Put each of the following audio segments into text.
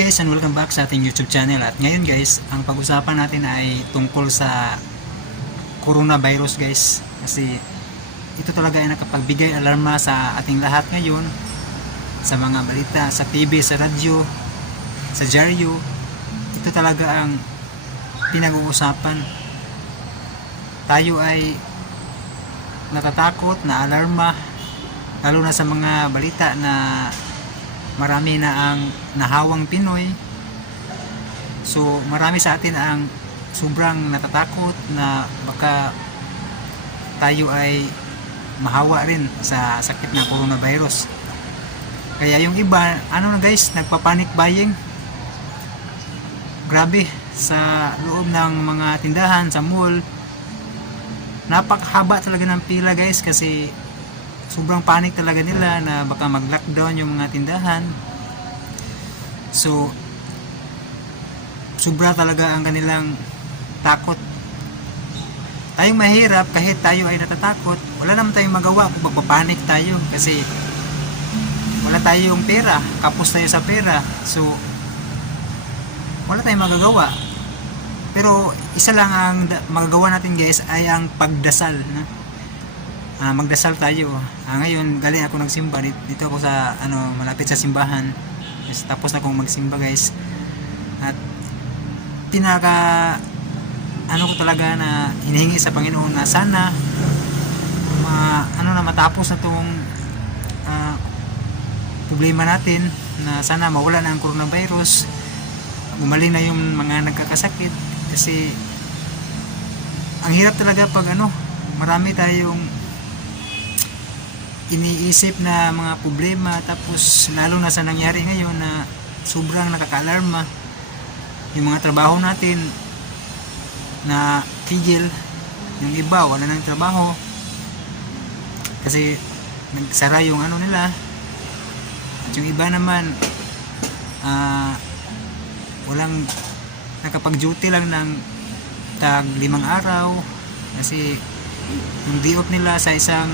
guys, and welcome back sa ating YouTube channel. At ngayon guys, ang pag-usapan natin ay tungkol sa coronavirus guys. Kasi ito talaga ay nakapagbigay alarma sa ating lahat ngayon, sa mga balita, sa TV, sa radyo, sa dyaryo. Ito talaga ang pinag-uusapan. Tayo ay natatakot, na alarma, lalo na sa mga balita na marami na ang nahawang Pinoy. So marami sa atin ang sobrang natatakot na baka tayo ay mahawa rin sa sakit na coronavirus. Kaya yung iba, ano na guys, nagpa-panic buying. Grabe, sa loob ng mga tindahan, sa mall, napakahaba talaga ng pila guys, kasi sobrang panic talaga nila na baka mag-lockdown yung mga tindahan. So sobra talaga ang kanilang takot. Tayong mahirap, kahit tayo ay natatakot, wala naman tayong magawa kung magpapanik tayo, kasi wala tayong pera, kapos tayo sa pera. So wala tayong magagawa. Pero isa lang ang magagawa natin guys, ay ang pagdasal na magdasal tayo. Ngayon galing ako nagsimba dito ako sa malapit sa simbahan. Tapos na akong magsimba guys. At pinaka ko talaga na hinihingi sa Panginoon na sana matapos na tong problema natin, na sana mawala na ang coronavirus, gumaling na yung mga nagkakasakit. Kasi ang hirap talaga pag marami tayong iniisip na mga problema, tapos lalo na sa nangyari ngayon na sobrang nakaka-alarma. Yung mga trabaho natin na tigil, yung iba wala nang trabaho kasi nagsara yung nila. At yung iba naman walang nakapag-duty lang ng tag 5 araw, kasi yung day off nila sa isang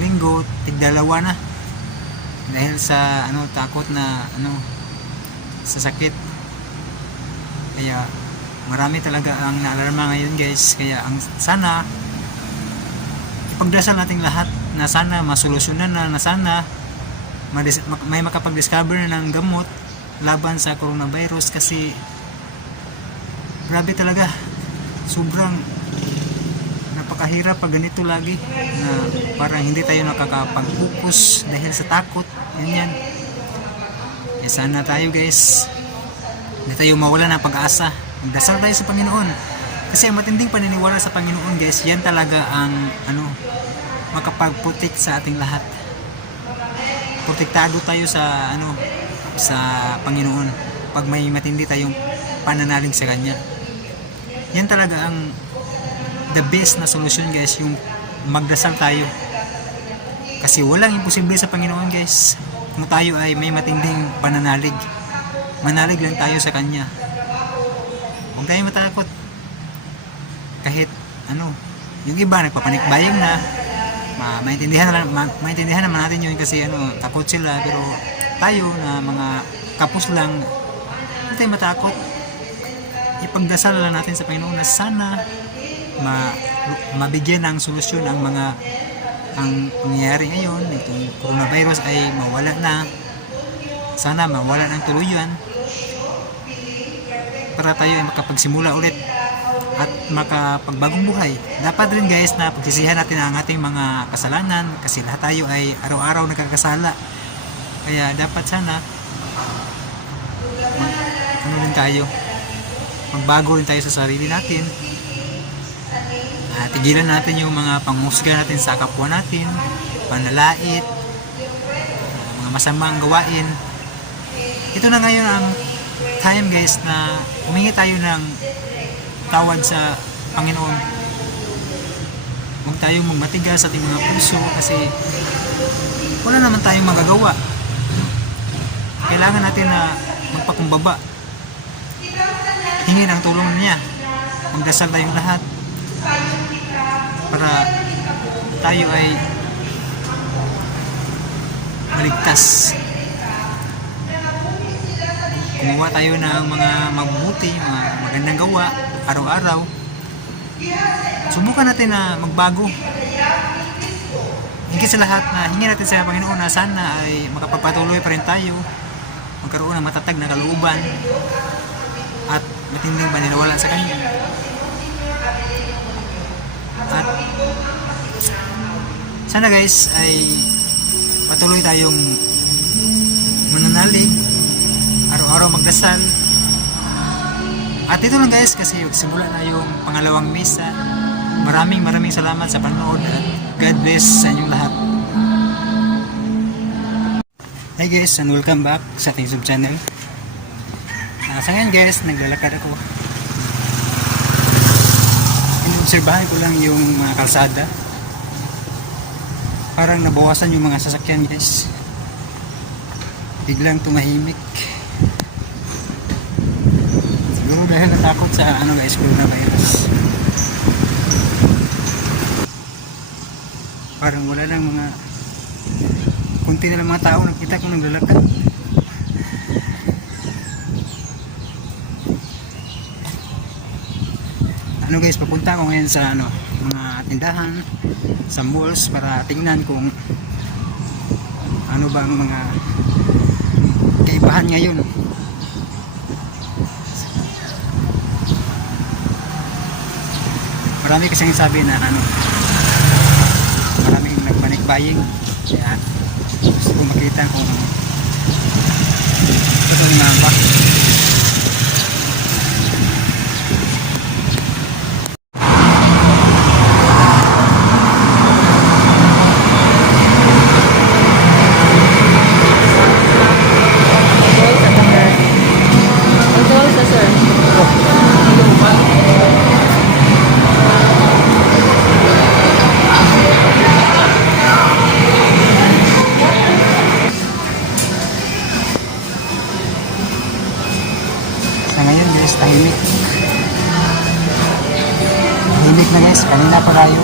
linggo, tig-2 na dahil sa takot na sa sakit. Kaya marami talaga ang naalarma ngayon guys. Kaya ang sana ipagdasal nating lahat na sana masolusyonan na sana may makapag-discover na ng gamot laban sa coronavirus. Kasi grabe talaga, sobrang napakahirap pag ganito lagi, na parang hindi tayo nakakapag-focus dahil sa takot. Yan. Kaya sana tayo guys, hindi tayo mawala ng pag-asa. Magdasal tayo sa Panginoon, kasi ang matinding paniniwala sa Panginoon guys, yan talaga ang makapag-protect sa ating lahat. Protektado tayo sa sa Panginoon pag may matindi tayong pananalig sa Kanya. Yan talaga ang the best na solution guys, yung magdasal tayo. Kasi walang imposible sa Panginoon guys. Kung tayo ay may matinding pananalig, manalig lang tayo sa Kanya. Huwag tayo matakot. Kahit yung iba nagpapanik buying na, maintindihan naman natin yun, kasi takot sila. Pero tayo na mga kapos lang, hindi tayo matakot. Ipagdasal lang natin sa Panginoon na sana mabigyan ng solusyon ang pangyayari ngayon. Itong coronavirus ay mawala na, sana mawala ng tuluyan, para tayo ay makapagsimula ulit at makapagbagong buhay. Dapat rin guys na pagsisihan natin ang ating mga kasalanan, kasi lahat tayo ay araw-araw nagkakasala. Kaya dapat sana magbago rin tayo sa sarili natin. Tigilan natin yung mga panghusga natin sa kapwa natin, panlalait, mga masamang gawain. Ito na ngayon ang time guys na humingi tayo ng tawad sa Panginoon. Huwag tayong magmatigas sa ating mga puso, kasi wala naman tayong magagawa. Kailangan natin na magpakumbaba, hingin ang tulong niya, magdasal tayong lahat para tayo ay maligtas. gumawa tayo ng mga mabubuti, mga magandang gawa araw-araw. Subukan natin na magbago. Hingga sa lahat na hingin natin sa Panginoon na sana ay makapagpatuloy pa rin tayo, magkaroon ng matatag na kalooban at matinding paniniwala sa Kanya. At sana guys ay patuloy tayong mananalig, araw-araw magdasal. At ito lang guys, kasi simula na yung pangalawang misa. Maraming salamat sa panood at God bless sa inyong lahat. Hi guys, and welcome back sa ating YouTube channel. Sa ngayon guys, naglalakad ako. Inobserbahan ko lang yung mga kalsada. Parang nabawasan yung mga sasakyan guys. Biglang tumahimik. Siguro dahil natakot sa guys, coronavirus. Parang wala lang kunti na lang mga tao nakita ko naglalakad. Guys, papunta ako ngayon sa mga tindahan, sa malls para tingnan kung ano ba ang mga kaibahan ngayon. Marami kasing sabi na maraming nag-panic buying. Kaya gusto ko makita kung ito nga ba. Ngayon guys, tahimik na guys, kanina pa tayo.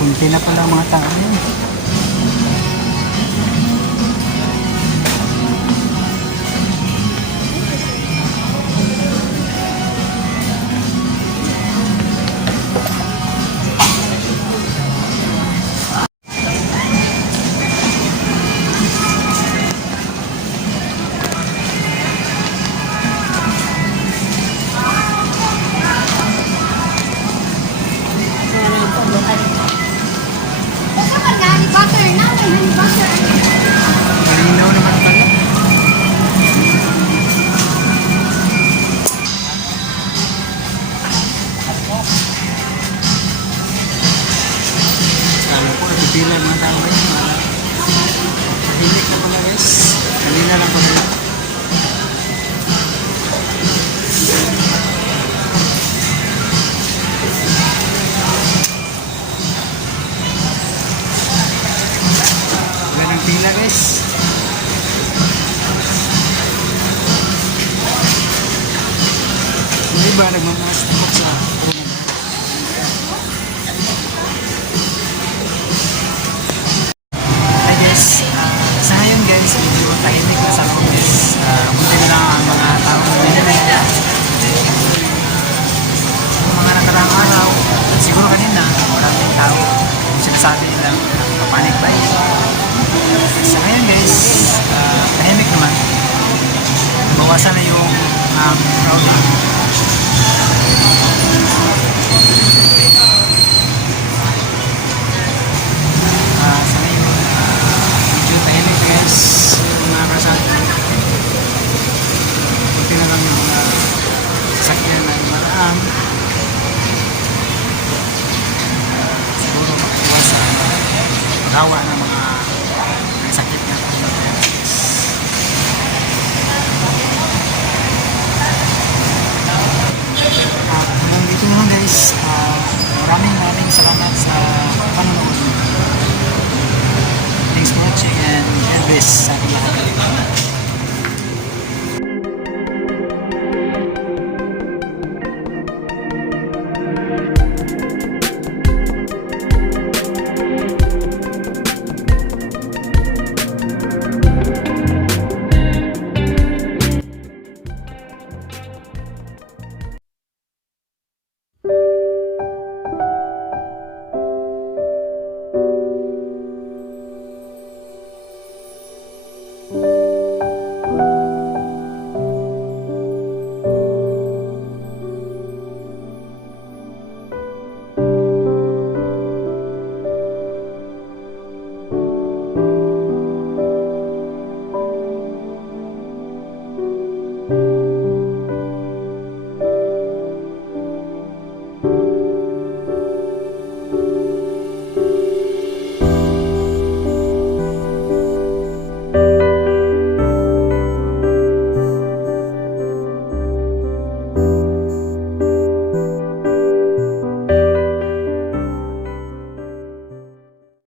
Kunti na pala mga tao yun. Malinaw naman pala. Alam ko, napipila mga tao ngayon. Tahimik na pala guys. Kanina lang pala. Pila guys. Yung iba nagmamask takot sa coronavirus. Hi guys, sa ngayon guys, medyo tahimik na sa loob guys. Munti na lang ang mga tao na binili. Mga nakaraang araw, siguro kanina, maraming tao. Yung sinasabi nilang panic buying. Sa ngayon guys, tahimik naman. Bawasan na yung crowd. Sa ngayon, medyo tahimik guys yung mga kasal. Kunti na lang yung mga sasakyan na maraan. Siguro makiwasan paghawa ng mga sakit na coronavirus. Hanggang dito naman guys, maraming salamat sa panonood. Thanks for watching and God bless sa ating lahat.